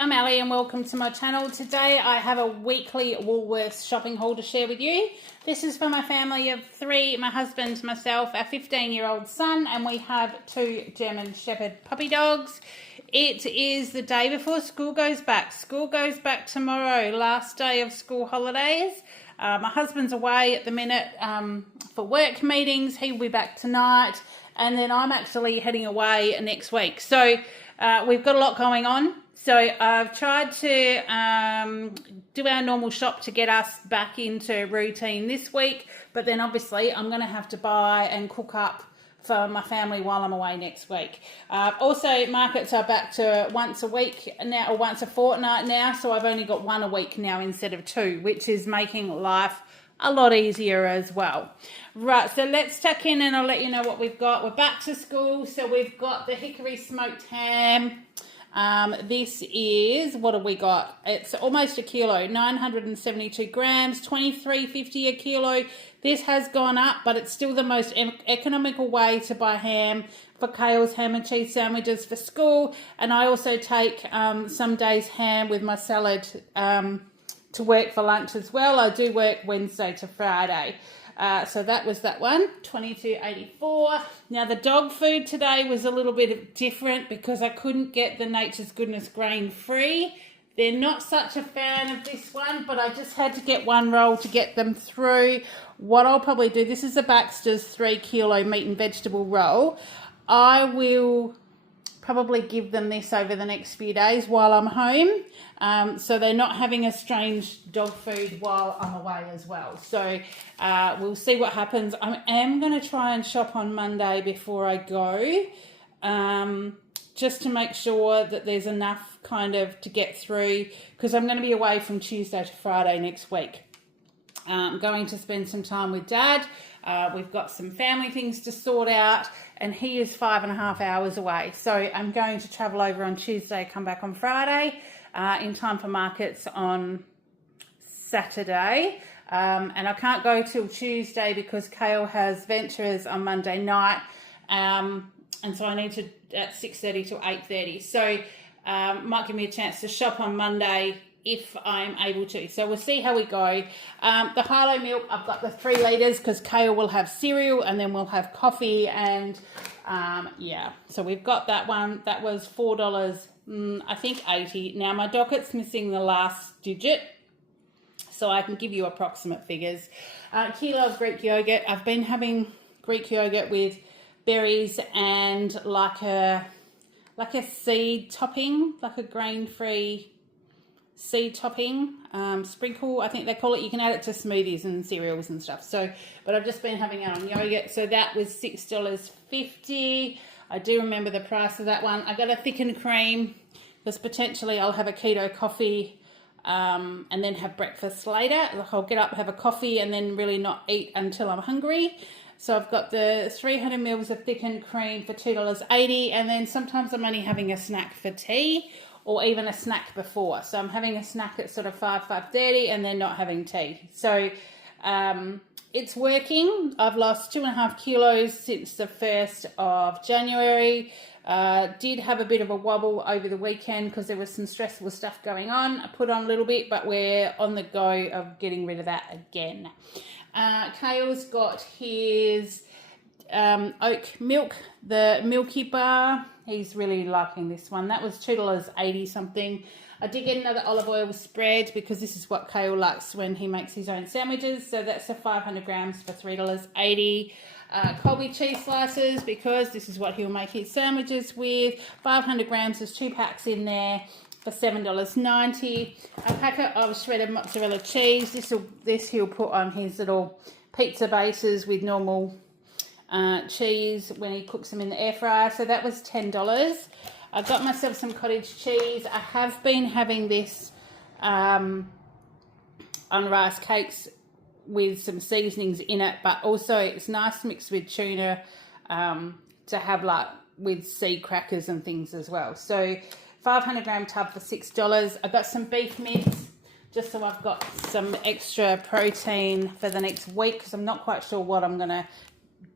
I'm Ali and welcome to my channel. Today I have a weekly Woolworths shopping haul to share with you. This is for my family of 3, my husband, myself, our 15-year-old son, and we have 2 German Shepherd puppy dogs. It is the day before school goes back. School goes back tomorrow, last day of school holidays. My husband's away at the minute for work meetings. He'll be back tonight, and then I'm actually heading away next week. So we've got a lot going on. So I've tried to do our normal shop to get us back into routine this week, but then obviously I'm going to have to buy and cook up for my family while I'm away next week. Also, markets are back to once a week now, or once a fortnight now, so I've only got 1 a week now instead of 2, which is making life a lot easier as well. Right, so let's tuck in and I'll let you know what we've got. We're back to school, so we've got the hickory smoked ham. This is, what have we got? It's almost a kilo, 972 grams, 23.50 a kilo. This has gone up, but it's still the most economical way to buy ham for Kale's ham and cheese sandwiches for school. And I also take some days ham with my salad to work for lunch as well. I do work Wednesday to Friday. So that was that one, $22.84. Now the dog food today was a little bit different because I couldn't get the Nature's Goodness grain free. They're not such a fan of this one, but I just had to get 1 roll to get them through. What I'll probably do, this is a Baxter's 3 kilo meat and vegetable roll. I will probably give them this over the next few days while I'm home, so they're not having a strange dog food while I'm away as well. So we'll see what happens. I am going to try and shop on Monday before I go, just to make sure that there's enough kind of to get through, because I'm going to be away from Tuesday to Friday next week. I'm going to spend some time with Dad. We've got some family things to sort out, and he is 5.5 hours away. So I'm going to travel over on Tuesday, come back on Friday, in time for markets on Saturday. And I can't go till Tuesday because Kale has Ventures on Monday night. And so I need to at 6:30 till 8:30. So might give me a chance to shop on Monday if I'm able to. So we'll see how we go. The Harlow milk, I've got the 3 litres because Kale will have cereal and then we'll have coffee, and yeah, so we've got that one. That was $4, I think 80. Now my docket's missing the last digit, so I can give you approximate figures. Kilo of Greek yogurt. I've been having Greek yogurt with berries and like a seed topping, like a grain-free seed topping, sprinkle, I think they call it. You can add it to smoothies and cereals and stuff. So, but I've just been having it on yogurt. So that was $6.50. I do remember the price of that one. I got a thickened cream because potentially I'll have a keto coffee and then have breakfast later. I'll get up, have a coffee, and then really not eat until I'm hungry. So I've got the 300 mils of thickened cream for $2.80, and then sometimes I'm only having a snack for tea, or even a snack before. So I'm having a snack at sort of 5:30 and then not having tea. So it's working. I've lost 2.5 kilos since the 1st of January. Did have a bit of a wobble over the weekend because there was some stressful stuff going on. I put on a little bit, but we're on the go of getting rid of that again. Kale's got his oat milk, the Milky Bar. He's really liking this one. That was $2.80 something. I did get another olive oil spread because this is what Kale likes when he makes his own sandwiches. So that's a 500 grams for $3.80. Colby cheese slices because this is what he'll make his sandwiches with. 500 grams, there's 2 packs in there for $7.90. A packet of shredded mozzarella cheese. This he'll put on his little pizza bases with normal cheese when he cooks them in the air fryer. So that was $10. I got myself some cottage cheese. I have been having this on rice cakes with some seasonings in it, but also it's nice mixed with tuna to have like with seed crackers and things as well. So 500 gram tub for $6. I got some beef mince just so I've got some extra protein for the next week because I'm not quite sure what I'm going to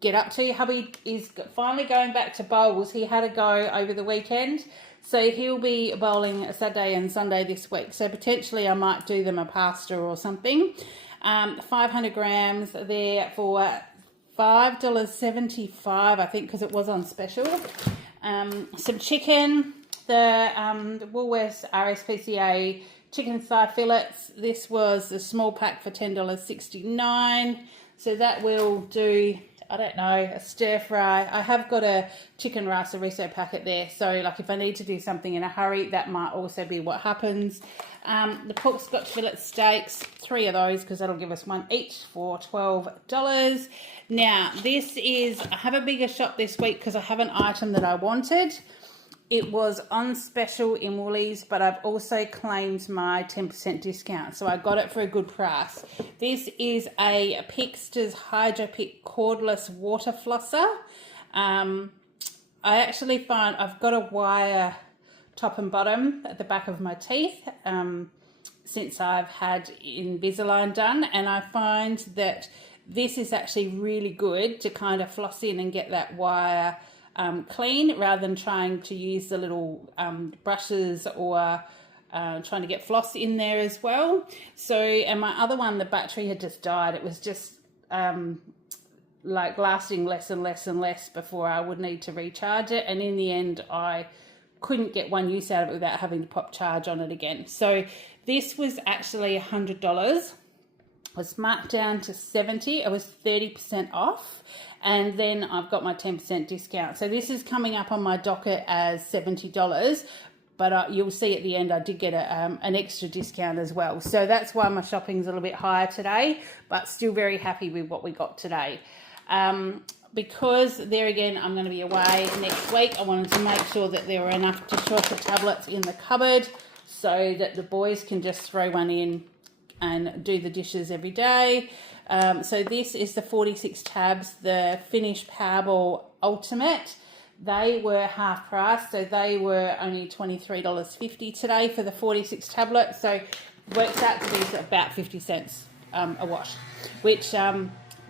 get up to. Hubby is finally going back to bowls. He had a go over the weekend, So he'll be bowling Saturday and Sunday this week. So potentially I might do them a pasta or something. 500 grams there for $5.75, I think, because it was on special. Some chicken, the Woolworths RSPCA chicken thigh fillets. This was the small pack for $10.69. So that will do, I don't know, a stir fry. I have got a chicken rice packet there. So like if I need to do something in a hurry, that might also be what happens. The pork scotch fillet steaks, 3 of those because that'll give us 1 each for $12. Now this is, I have a bigger shop this week because I have an item that I wanted. It was on special in Woolies, but I've also claimed my 10% discount. So I got it for a good price. This is a Pixter's Hydropick cordless water flosser. I actually find I've got a wire top and bottom at the back of my teeth since I've had Invisalign done. And I find that this is actually really good to kind of floss in and get that wire clean rather than trying to use the little brushes or trying to get floss in there as well. So, and my other one, the battery had just died. It was just like lasting less and less and less before I would need to recharge it. And in the end, I couldn't get one use out of it without having to pop charge on it again. So this was actually $100. Was marked down to 70. It was 30% off, and then I've got my 10% discount. So this is coming up on my docket as $70, but you'll see at the end I did get an extra discount as well. So that's why my shopping's a little bit higher today, but still very happy with what we got today. Because there again, I'm going to be away next week, I wanted to make sure that there were enough dishwasher tablets in the cupboard so that the boys can just throw one in and do the dishes every day. So this is the 46 tabs, the Finish Powerball Ultimate. They were half price, so they were only $23.50 today for the 46 tablets. So it works out to be about 50 cents a wash, which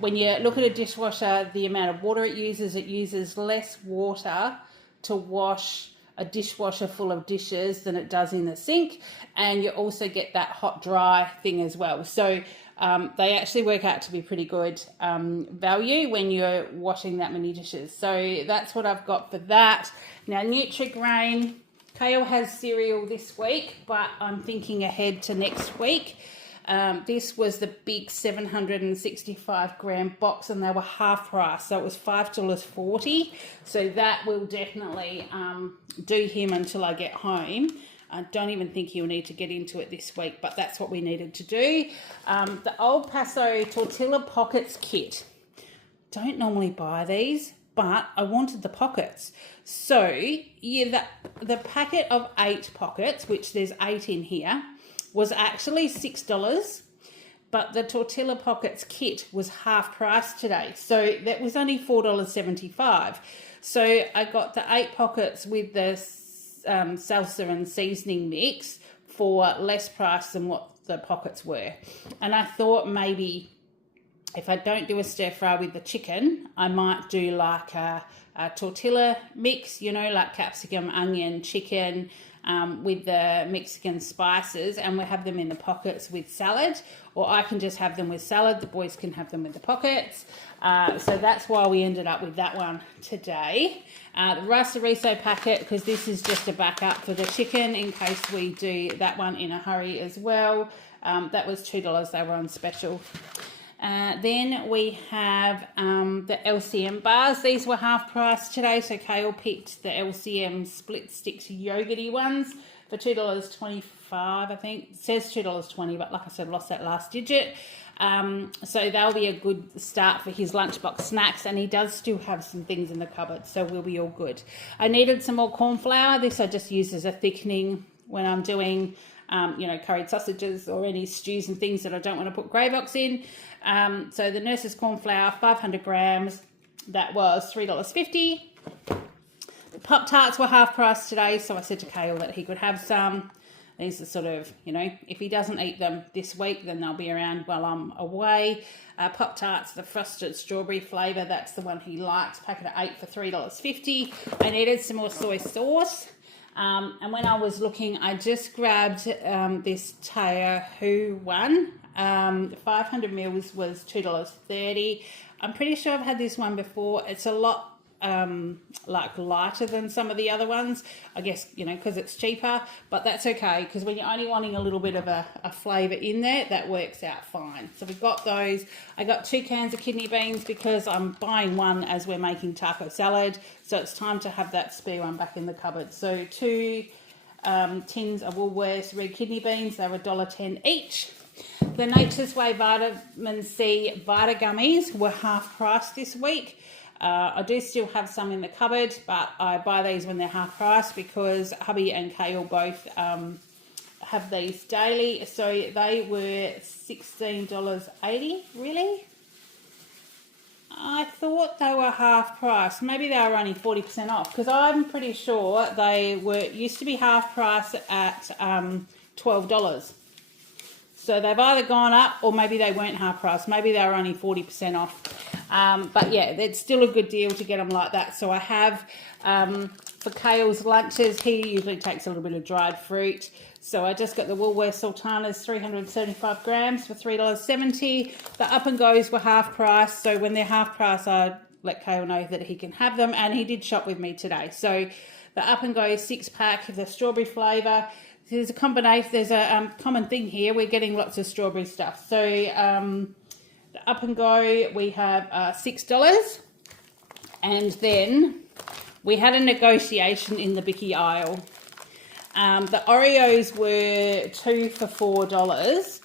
when you look at a dishwasher, the amount of water it uses less water to wash a dishwasher full of dishes than it does in the sink, and you also get that hot dry thing as well. So they actually work out to be pretty good value when you're washing that many dishes. So that's what I've got for that. Now Nutri-Grain, Kale has cereal this week, but I'm thinking ahead to next week. This was the big 765 gram box and they were half price, so it was $5.40. So that will definitely do him until I get home. I don't even think he'll need to get into it this week, but that's what we needed to do. The Old Paso Tortilla Pockets kit. Don't normally buy these, but I wanted the pockets. So yeah, the packet of 8 pockets, which there's 8 in here, was actually $6, but the Tortilla Pockets kit was half price today. So that was only $4.75. So I got the 8 pockets with the salsa and seasoning mix for less price than what the pockets were. And I thought maybe if I don't do a stir fry with the chicken, I might do like a tortilla mix, you know, like capsicum, onion, chicken, with the Mexican spices, and we'll have them in the pockets with salad, or I can just have them with salad. The boys can have them with the pockets. So that's why we ended up with that one today. The rice packet, because this is just a backup for the chicken in case we do that one in a hurry as well. That was $2. They were on special. Then we have the LCM bars. These were half price today, so Kale picked the LCM split sticks yogurty ones for $2.25, I think. It says $2.20, but like I said, lost that last digit. So they'll be a good start for his lunchbox snacks, and he does still have some things in the cupboard, so we'll be all good. I needed some more corn flour. This I just use as a thickening when I'm doing curried sausages or any stews and things that I don't want to put grey box in. So the Nurse's corn flour, 500 grams, that was $3.50. The Pop-Tarts were half price today, so I said to Kale that he could have some. These are sort of, if he doesn't eat them this week, then they'll be around while I'm away. Pop-Tarts, the frosted strawberry flavour, that's the one he likes. Packet of 8 for $3.50. I needed some more soy sauce. And when I was looking, I just grabbed this Taohu one. 500 mils was $2.30. I'm pretty sure I've had this one before. It's a lot like lighter than some of the other ones, I guess, you know, because it's cheaper, but that's okay, because when you're only wanting a little bit of a flavour in there, that works out fine. So we've got those. I got 2 cans of kidney beans because I'm buying one as we're making taco salad, so it's time to have that spare one back in the cupboard. So 2 tins of Woolworths red kidney beans. They were $1.10 each. The Nature's Way Vitamin C Vita Gummies were half price this week. I do still have some in the cupboard, but I buy these when they're half price because hubby and Kale both have these daily. So they were $16.80, really? I thought they were half price. Maybe they were only 40% off, because I'm pretty sure they used to be half price at $12. So they've either gone up or maybe they weren't half price. Maybe they were only 40% off. But yeah, it's still a good deal to get them like that. So I have, for Kale's lunches, he usually takes a little bit of dried fruit. So I just got the Woolworths Sultanas 375 grams for $3.70. The Up and Goes were half price. So when they're half price, I let Kale know that he can have them. And he did shop with me today. So the Up and Go 6-pack, the strawberry flavour. There's a combination. There's a common thing here. We're getting lots of strawberry stuff. So the Up and Go, we have $6, and then we had a negotiation in the Bicky aisle. The Oreos were 2 for $4,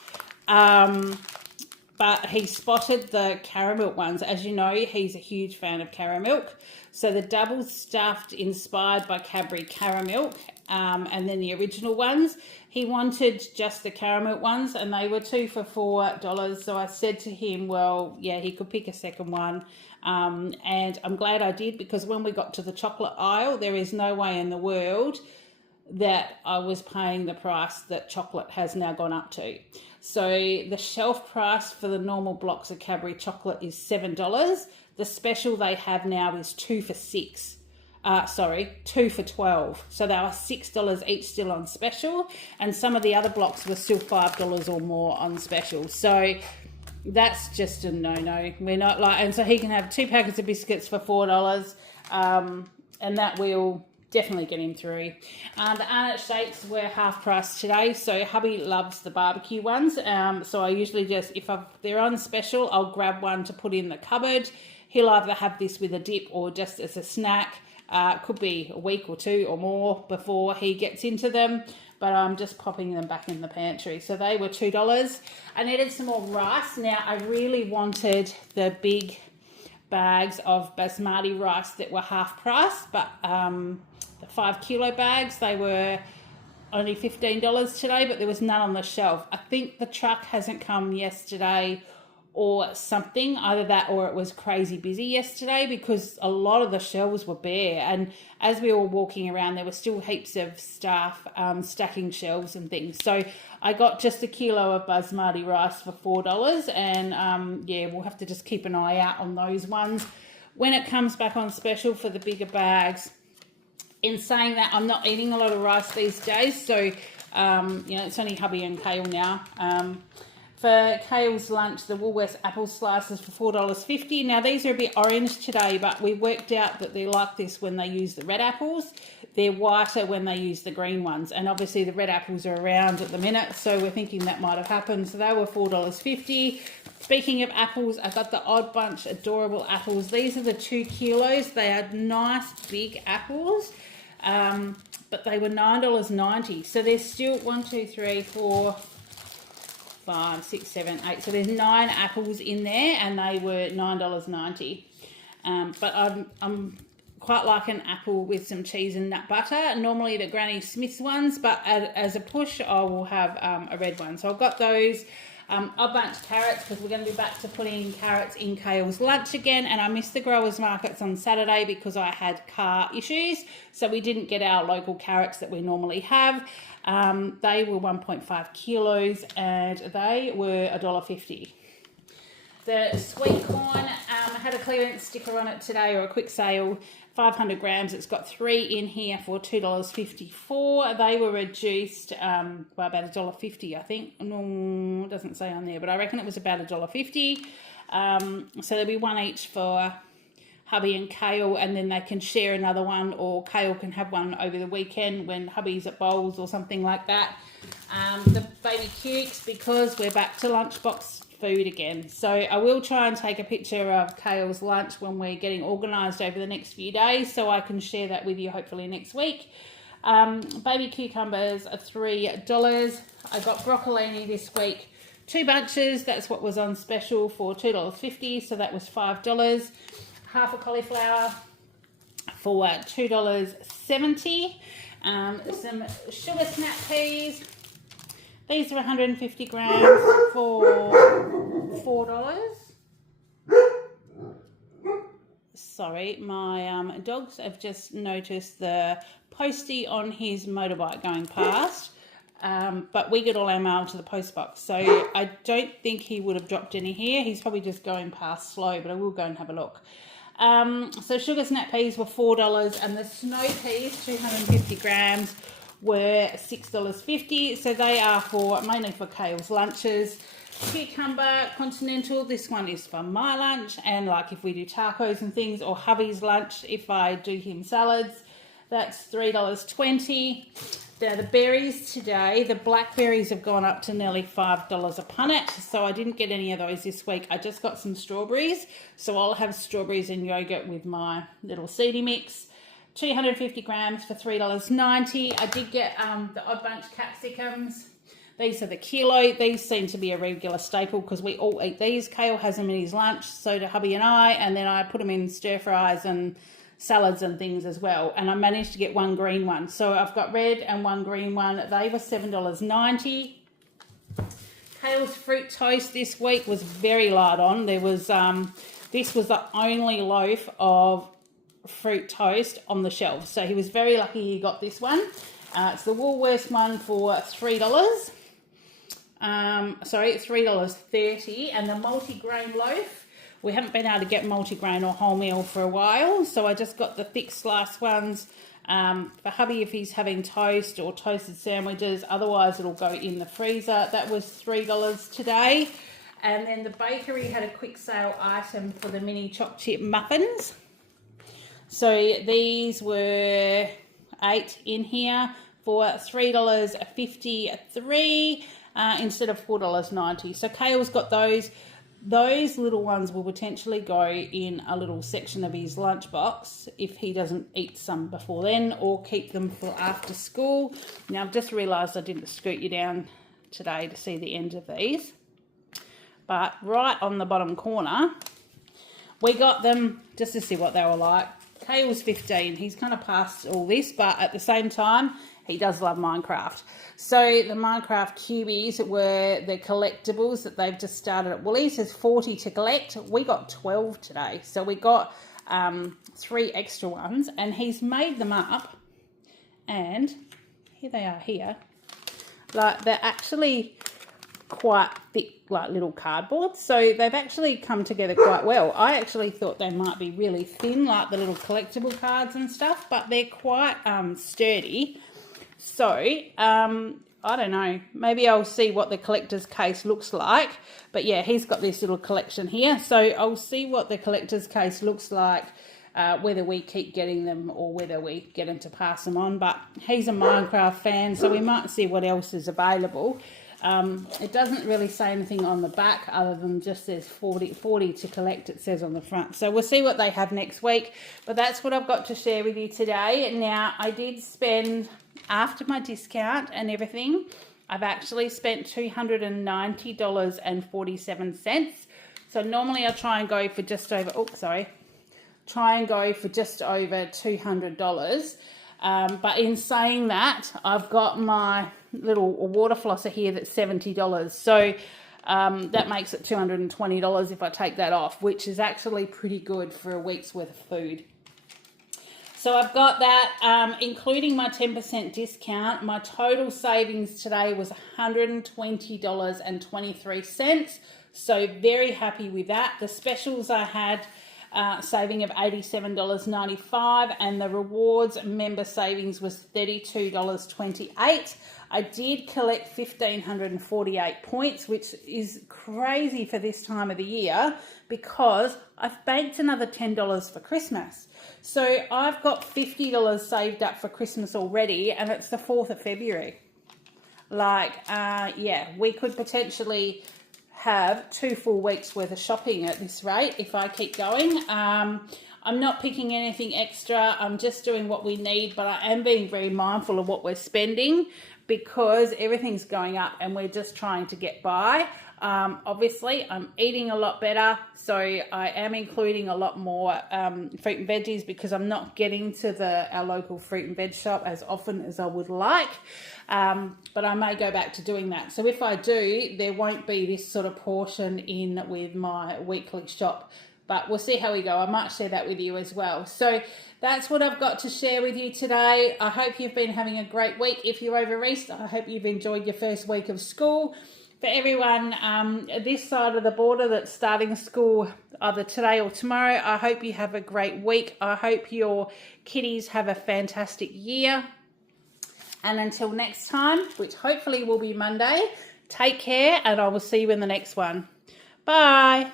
but he spotted the caramel ones. As you know, he's a huge fan of caramel. So the double stuffed, inspired by Cadbury caramel, and then the original ones. He wanted just the caramel ones, and they were 2 for $4. So I said to him, well, yeah, he could pick a second one. And I'm glad I did, because when we got to the chocolate aisle, there is no way in the world that I was paying the price that chocolate has now gone up to. So the shelf price for the normal blocks of Cadbury chocolate is $7. The special they have now is 2 for $6. 2 for $12. So they were $6 each still on special, and some of the other blocks were still $5 or more on special. So that's just a no-no. We're not like, and so he can have 2 packets of biscuits for $4, and that will definitely get him through. The Arnott shakes were half price today, so hubby loves the barbecue ones. So I usually just, if they're on special, I'll grab one to put in the cupboard. He'll either have this with a dip or just as a snack. Could be a week or 2 or more before he gets into them, but I'm just popping them back in the pantry. So they were $2. I needed some more rice. Now, I really wanted the big bags of basmati rice that were half price, but the 5 kilo bags, they were only $15 today, but there was none on the shelf. I think the truck hasn't come yesterday or something, either that or it was crazy busy yesterday, because a lot of the shelves were bare, and as we were walking around there were still heaps of staff stacking shelves and things. So I got just a kilo of basmati rice for $4, and yeah, we'll have to just keep an eye out on those ones when it comes back on special for the bigger bags. In saying that, I'm not eating a lot of rice these days, so you know, it's only hubby and Kale now. For Kale's lunch, the Woolworths apple slices for $4.50. Now, these are a bit orange today, but we worked out that they're like this when they use the red apples. They're whiter when they use the green ones. And obviously, the red apples are around at the minute, so we're thinking that might have happened. So they were $4.50. Speaking of apples, I got the Odd Bunch Adorable apples. These are the 2 kilos. They are nice, big apples, but they were $9.90. So there's still 1, 2, 3, 4... 5, 6, 7, 8. So there's 9 apples in there, and they were $9.90. But I'm quite like an apple with some cheese and nut butter. Normally the Granny Smith's ones, but as a push, I will have a red one. So I've got those. Odd Bunch carrots, because we're going to be back to putting carrots in Kale's lunch again, and I missed the growers markets on Saturday because I had car issues, so we didn't get our local carrots that we normally have. They were 1.5 kilos, and they were $1.50. The sweet corn had a clearance sticker on it today, or a quick sale, 500 grams. It's got 3 in here for $2.54. They were reduced by about $1.50, I think. No, it doesn't say on there, but I reckon it was about $1.50. So there'll be one each for hubby and Kale, and then they can share another one, or Kale can have one over the weekend when hubby's at bowls or something like that. The baby cukes, because we're back to lunchbox food again. So I will try and take a picture of Kale's lunch when we're getting organised over the next few days, so I can share that with you hopefully next week. Baby cucumbers are $3. I got broccolini this week, 2 bunches. That's what was on special for $2.50, so that was $5. Half a cauliflower for $2.70. Some sugar snap peas. These are 150 grams for $4. Sorry, my dogs have just noticed the postie on his motorbike going past. But we get all our mail to the post box, so I don't think he would have dropped any here. He's probably just going past slow, but I will go and have a look. So sugar snap peas were $4, and the snow peas, 250 grams, were $6.50. So they are mainly for Kale's lunches. Cucumber continental, this one is for my lunch, and like if we do tacos and things, or hubby's lunch if I do him salads, that's $3.20. Now the berries today, the blackberries have gone up to nearly $5 a punnet, so I didn't get any of those this week. I just got some strawberries, so I'll have strawberries and yogurt with my little seedy mix. 250 grams for $3.90. I did get the Odd Bunch capsicums. These are the kilo. These seem to be a regular staple because we all eat these. Kale has them in his lunch, so do hubby and I, and then I put them in stir fries and salads and things as well. And I managed to get one green one. So I've got red and one green one. They were $7.90. Kale's fruit toast this week was very light on. There was this was the only loaf of fruit toast on the shelf, so he was very lucky he got this one. It's the Woolworths one for $3. $3.30, and the multi-grain loaf, we haven't been able to get multi-grain or wholemeal for a while, so I just got the thick slice ones for hubby if he's having toast or toasted sandwiches. Otherwise it'll go in the freezer. That was $3 today. And then the bakery had a quick sale item for the mini choc chip muffins. So these were 8 in here for $3.53 instead of $4.90. So Kale's got those. Those little ones will potentially go in a little section of his lunchbox if he doesn't eat some before then, or keep them for after school. Now I've just realised I didn't scoot you down today to see the end of these. But right on the bottom corner, we got them just to see what they were like. Kale's 15. He's kind of past all this, but at the same time, he does love Minecraft. So the Minecraft cubies were the collectibles that they've just started at Woolies. There's 40 to collect. We got 12 today. So we got 3 extra ones, and he's made them up. And here they are here. Like, they're actually quite thick, like little cardboard, so they've actually come together quite well. I actually thought they might be really thin, like the little collectible cards and stuff, but they're quite sturdy. So I don't know, maybe I'll see what the collector's case looks like. But yeah, he's got this little collection here, so I'll see what the collector's case looks like, whether we keep getting them or whether we get him to pass them on. But he's a Minecraft fan, so we might see what else is available. It doesn't really say anything on the back other than just says 40 to collect, it says on the front. So we'll see what they have next week. But that's what I've got to share with you today. Now, I did spend, after my discount and everything, I've actually spent $290.47. So normally I try and go for just over, $200. But in saying that, I've got my little water flosser here that's $70. So that makes it $220 if I take that off, which is actually pretty good for a week's worth of food. So I've got that, including my 10% discount. My total savings today was $120.23. So very happy with that. The specials I had saving of $87.95, and the rewards member savings was $32.28. I did collect 1,548 points, which is crazy for this time of the year because I've banked another $10 for Christmas. So I've got $50 saved up for Christmas already, and it's the 4th of February. Yeah, we could potentially have 2 full weeks worth of shopping at this rate if I keep going. I'm not picking anything extra. I'm just doing what we need, but I am being very mindful of what we're spending because everything's going up and we're just trying to get by. Obviously, I'm eating a lot better, so I am including a lot more fruit and veggies because I'm not getting to our local fruit and veg shop as often as I would like. But I may go back to doing that. So if I do, there won't be this sort of portion in with my weekly shop. But we'll see how we go. I might share that with you as well. So that's what I've got to share with you today. I hope you've been having a great week. If you're over Easter, I hope you've enjoyed your first week of school. For everyone this side of the border that's starting school either today or tomorrow, I hope you have a great week. I hope your kiddies have a fantastic year. And until next time, which hopefully will be Monday, take care and I will see you in the next one. Bye.